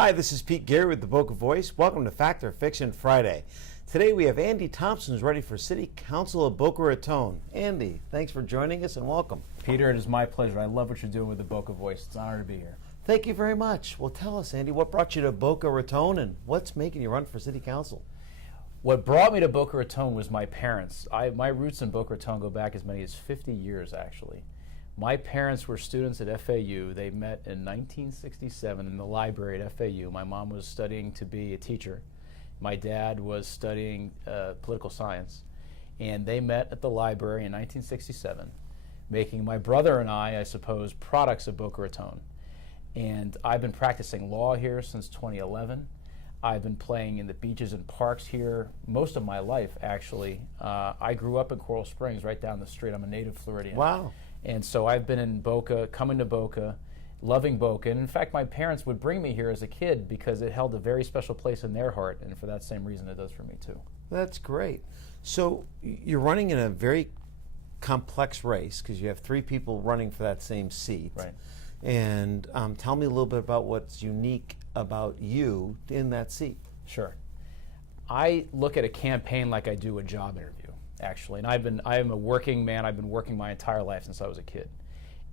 Hi, this is Pete Gary with the Boca Voice. Welcome to Fact or Fiction Friday. Today we have Andy Thomson who's ready for City Council of Boca Raton. Andy, thanks for joining us and welcome. Peter, it is my pleasure. I love what you're doing with the Boca Voice. It's an honor to be here. Thank you very much. Well, tell us, Andy, what brought you to Boca Raton and what's making you run for City Council? What brought me to Boca Raton was my parents. My roots in Boca Raton go back as many as 50 years, actually. My parents were students at FAU. They met in 1967 in the library at FAU. My mom was studying to be a teacher. My dad was studying political science. And they met at the library in 1967, making my brother and I suppose, products of Boca Raton. And I've been practicing law here since 2011. I've been playing in the beaches and parks here most of my life, actually. I grew up in Coral Springs, right down the street. I'm a native Floridian. Wow. And so I've been in Boca, coming to Boca, loving Boca. And in fact, my parents would bring me here as a kid because it held a very special place in their heart. And for that same reason, it does for me, too. That's great. So you're running in a very complex race because you have three people running for that same seat. Right. And tell me a little bit about what's unique about you in that seat. Sure. I look at a campaign like I do a job interview, actually. And I am a working man. I've been working my entire life since I was a kid.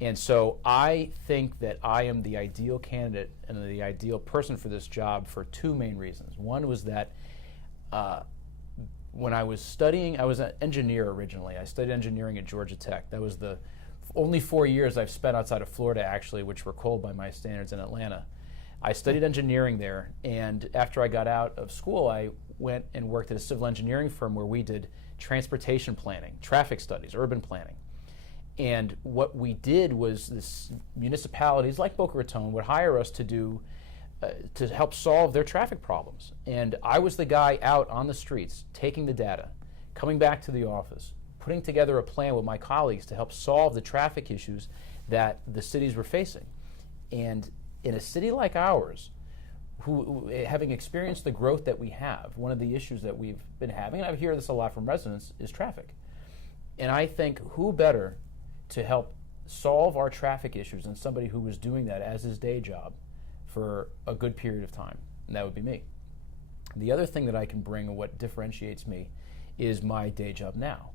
And so I think that I am the ideal candidate and the ideal person for this job for two main reasons. One was that when I was studying, I was an engineer originally. I studied engineering at Georgia Tech. That was the only 4 years I've spent outside of Florida, actually, which were cold by my standards in Atlanta. I studied engineering there, and after I got out of school, I went and worked at a civil engineering firm where we did transportation planning, traffic studies, urban planning. And what we did was this municipalities like Boca Raton would hire us to do to help solve their traffic problems. And I was the guy out on the streets taking the data, coming back to the office, putting together a plan with my colleagues to help solve the traffic issues that the cities were facing. And in a city like ours, who having experienced the growth that we have, one of the issues that we've been having, and I hear this a lot from residents, is traffic. And I think who better to help solve our traffic issues than somebody who was doing that as his day job for a good period of time, and that would be me. The other thing that I can bring, and what differentiates me, is my day job now.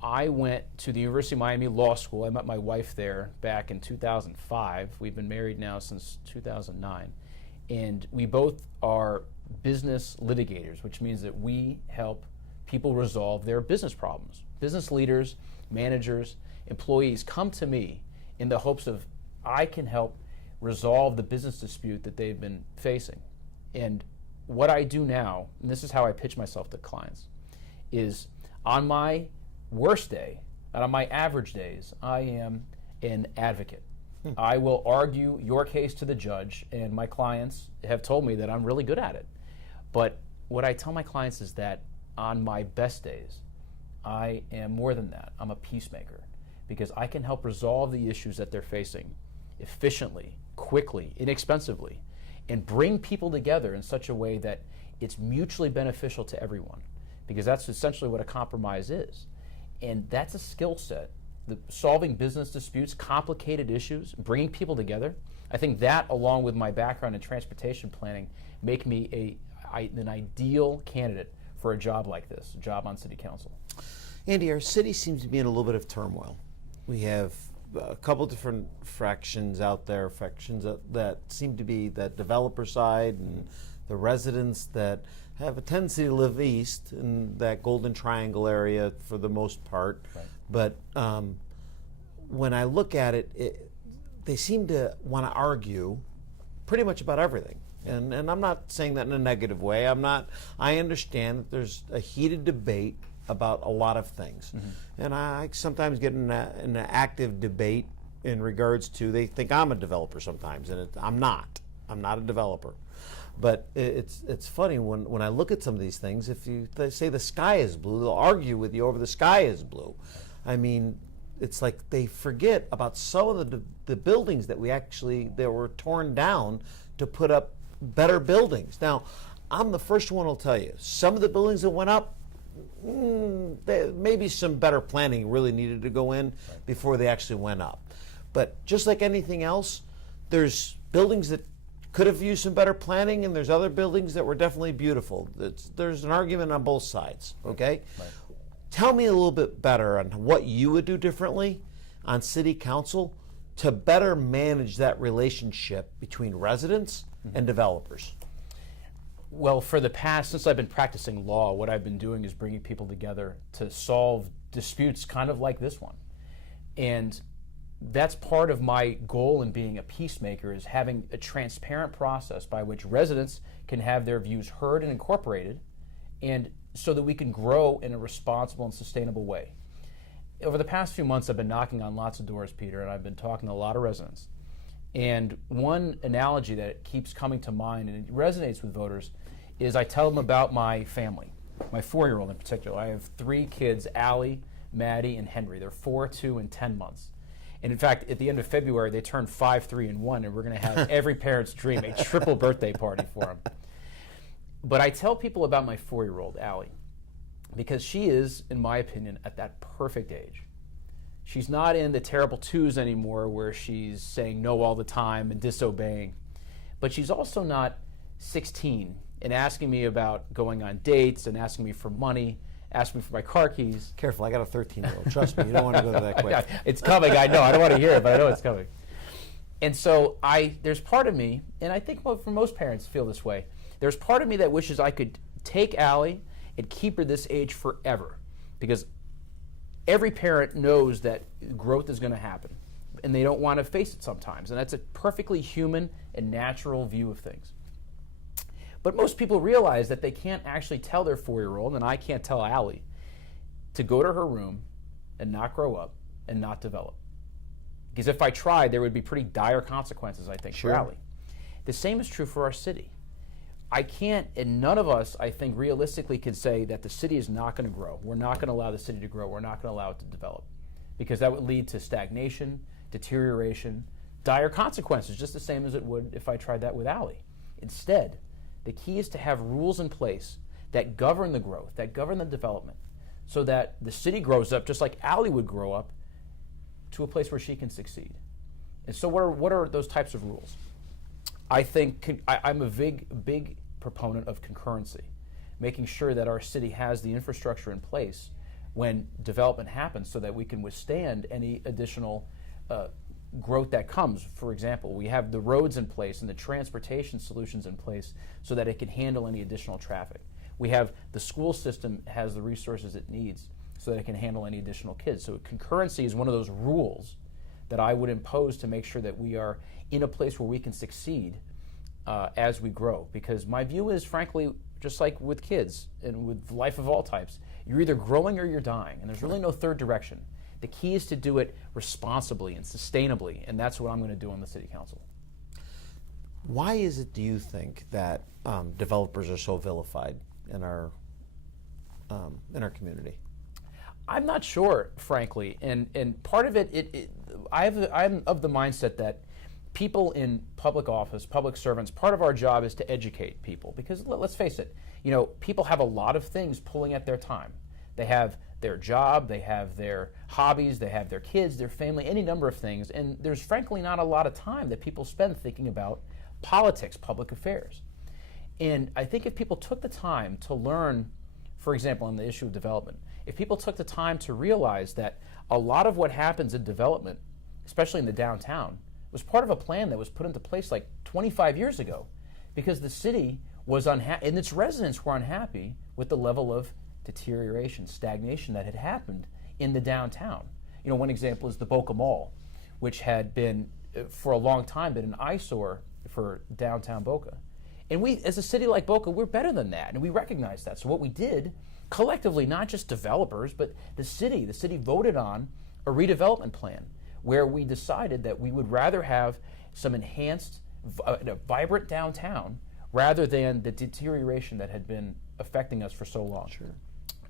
I went to the University of Miami Law School. I met my wife there back in 2005. We've been married now since 2009. And we both are business litigators, which means that we help people resolve their business problems. Business leaders, managers, employees come to me in the hopes of I can help resolve the business dispute that they've been facing. And what I do now, and this is how I pitch myself to clients, is on my worst day, and on my average days, I am an advocate. I will argue your case to the judge, and my clients have told me that I'm really good at it. But what I tell my clients is that on my best days, I am more than that. I'm a peacemaker because I can help resolve the issues that they're facing efficiently, quickly, inexpensively, and bring people together in such a way that it's mutually beneficial to everyone, because that's essentially what a compromise is. And that's a skill set. Solving business disputes, complicated issues, bringing people together. I think that, along with my background in transportation planning, make me an ideal candidate for a job like this, a job on City Council. Andy, our city seems to be in a little bit of turmoil. We have a couple different factions out there, that seem to be that developer side and the residents that have a tendency to live east in that Golden Triangle area for the most part. Right. But when I look at it, they seem to want to argue pretty much about everything. And I'm not saying that in a negative way. I understand that there's a heated debate about a lot of things. Mm-hmm. And I sometimes get in an active debate in regards to, they think I'm a developer sometimes, and I'm not. I'm not a developer. But it's funny when I look at some of these things. If they say the sky is blue, they'll argue with you over the sky is blue. I mean, it's like they forget about some of the buildings that that were torn down to put up better buildings. Now, I'm the first one who'll tell you, some of the buildings that went up, maybe some better planning really needed to go in before they actually went up. But just like anything else, there's buildings that could have used some better planning, and there's other buildings that were definitely beautiful. There's an argument on both sides, okay? Right. Tell me a little bit better on what you would do differently on city council to better manage that relationship between residents and developers. Well, for the past, since I've been practicing law, what I've been doing is bringing people together to solve disputes kind of like this one. And that's part of my goal in being a peacemaker, is having a transparent process by which residents can have their views heard and incorporated, and so that we can grow in a responsible and sustainable way. Over the past few months, I've been knocking on lots of doors, Peter, and I've been talking to a lot of residents. And one analogy that keeps coming to mind, and it resonates with voters, is I tell them about my family, my 4-year-old in particular. I have 3 kids, Allie, Maddie, and Henry. They're 4, 2, and 10 months. And in fact, at the end of February, they turn 5, 3, and 1, and we're going to have every parent's dream, a triple birthday party for them. But I tell people about my 4-year-old, Allie, because she is, in my opinion, at that perfect age. She's not in the terrible twos anymore where she's saying no all the time and disobeying. But she's also not 16 and asking me about going on dates and asking me for money, asking me for my car keys. Careful, I got a 13-year-old. Trust me, you don't want to go that quick. It's coming, I know. I don't want to hear it, but I know it's coming. And so there's part of me, and I think for most parents feel this way, there's part of me that wishes I could take Allie and keep her this age forever, because every parent knows that growth is going to happen, and they don't want to face it sometimes, and that's a perfectly human and natural view of things. But most people realize that they can't actually tell their 4-year-old, and I can't tell Allie, to go to her room and not grow up and not develop. Because if I tried, there would be pretty dire consequences, I think, Sure. for Allie. The same is true for our city. I can't, and none of us, I think, realistically can say that the city is not going to grow. We're not going to allow the city to grow. We're not going to allow it to develop, because that would lead to stagnation, deterioration, dire consequences, just the same as it would if I tried that with Allie. Instead, the key is to have rules in place that govern the growth, that govern the development, so that the city grows up just like Allie would grow up to a place where she can succeed. And so what are those types of rules? I think I'm a big proponent of concurrency, making sure that our city has the infrastructure in place when development happens so that we can withstand any additional growth that comes. For example, we have the roads in place and the transportation solutions in place so that it can handle any additional traffic. We have the school system has the resources it needs so that it can handle any additional kids. So concurrency is one of those rules that I would impose to make sure that we are in a place where we can succeed as we grow. Because my view is, frankly, just like with kids and with life of all types, you're either growing or you're dying, and there's really no third direction. The key is to do it responsibly and sustainably, and that's what I'm going to do on the City Council. Why is it, do you think, that developers are so vilified in our community? I'm not sure, frankly, and part of it, I'm of the mindset that people in public office, public servants, part of our job is to educate people, because let's face it, people have a lot of things pulling at their time. They have their job, they have their hobbies, they have their kids, their family, any number of things, and there's frankly not a lot of time that people spend thinking about politics, public affairs. And I think if people took the time to learn, for example, on the issue of development, if people took the time to realize that a lot of what happens in development, especially in the downtown, was part of a plan that was put into place like 25 years ago, because the city was unhappy, and its residents were unhappy with the level of deterioration, stagnation that had happened in the downtown. One example is the Boca Mall, which had been, for a long time, been an eyesore for downtown Boca. And we, as a city like Boca, we're better than that, and we recognize that. So what we did, collectively, not just developers, but the city voted on a redevelopment plan where we decided that we would rather have some enhanced, vibrant downtown rather than the deterioration that had been affecting us for so long. Sure.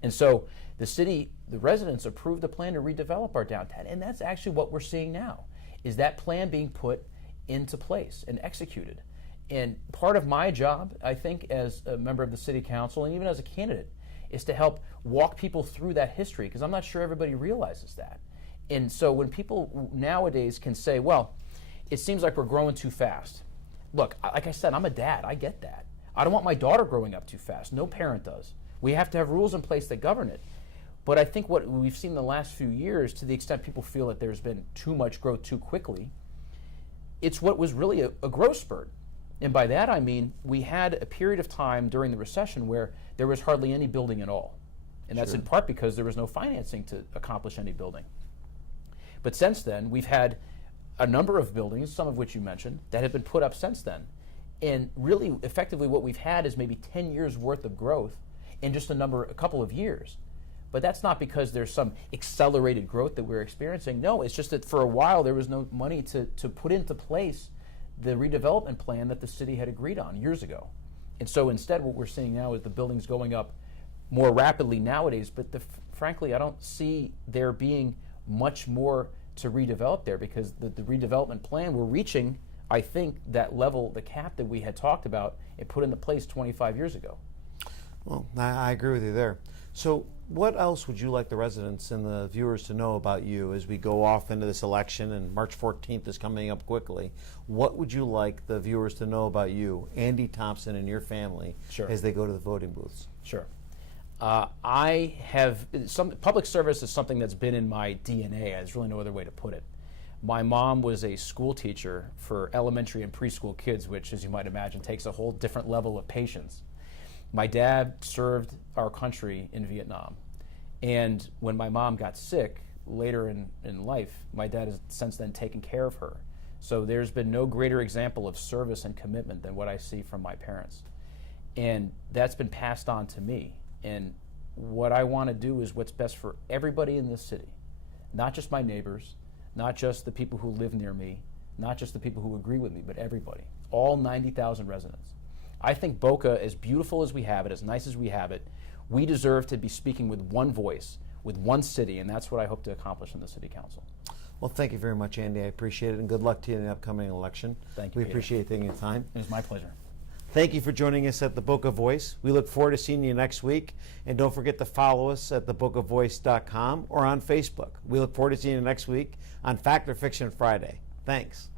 And so the city, the residents approved a plan to redevelop our downtown, and that's actually what we're seeing now, is that plan being put into place and executed. And part of my job, I think, as a member of the City Council and even as a candidate, is to help walk people through that history, because I'm not sure everybody realizes that. And so when people nowadays can say, well, it seems like we're growing too fast, look, like I said, I'm a dad. I get that. I don't want my daughter growing up too fast. No parent does. We have to have rules in place that govern it. But I think what we've seen in the last few years, to the extent people feel that there's been too much growth too quickly, it's what was really a growth spurt. And by that I mean we had a period of time during the recession where there was hardly any building at all. And that's in part because there was no financing to accomplish any building. But since then, we've had a number of buildings, some of which you mentioned, that have been put up since then. And really, effectively, what we've had is maybe 10 years worth of growth in just a couple of years. But that's not because there's some accelerated growth that we're experiencing. No, it's just that for a while there was no money to put into place the redevelopment plan that the city had agreed on years ago. And so instead what we're seeing now is the buildings going up more rapidly nowadays, but frankly, I don't see there being much more to redevelop there, because the redevelopment plan, we're reaching, I think, that level, the cap that we had talked about and put into place 25 years ago. Well, I agree with you there. So what else would you like the residents and the viewers to know about you as we go off into this election, and March 14th is coming up quickly? What would you like the viewers to know about you, Andy Thomson, and your family as they go to the voting booths? Sure. I have public service is something that's been in my DNA. There's really no other way to put it. My mom was a school teacher for elementary and preschool kids, which, as you might imagine, takes a whole different level of patience. My dad served our country in Vietnam. And when my mom got sick later in life, my dad has since then taken care of her. So there's been no greater example of service and commitment than what I see from my parents. And that's been passed on to me. And what I want to do is what's best for everybody in this city, not just my neighbors, not just the people who live near me, not just the people who agree with me, but everybody, all 90,000 residents. I think Boca, as beautiful as we have it, as nice as we have it, we deserve to be speaking with one voice, with one city, and that's what I hope to accomplish in the City Council. Well, thank you very much, Andy. I appreciate it, and good luck to you in the upcoming election. Thank you, We Peter. appreciate taking your time. It was my pleasure. Thank you for joining us at the Boca Voice. We look forward to seeing you next week. And don't forget to follow us at thebocavoice.com or on Facebook. We look forward to seeing you next week on Fact or Fiction Friday. Thanks.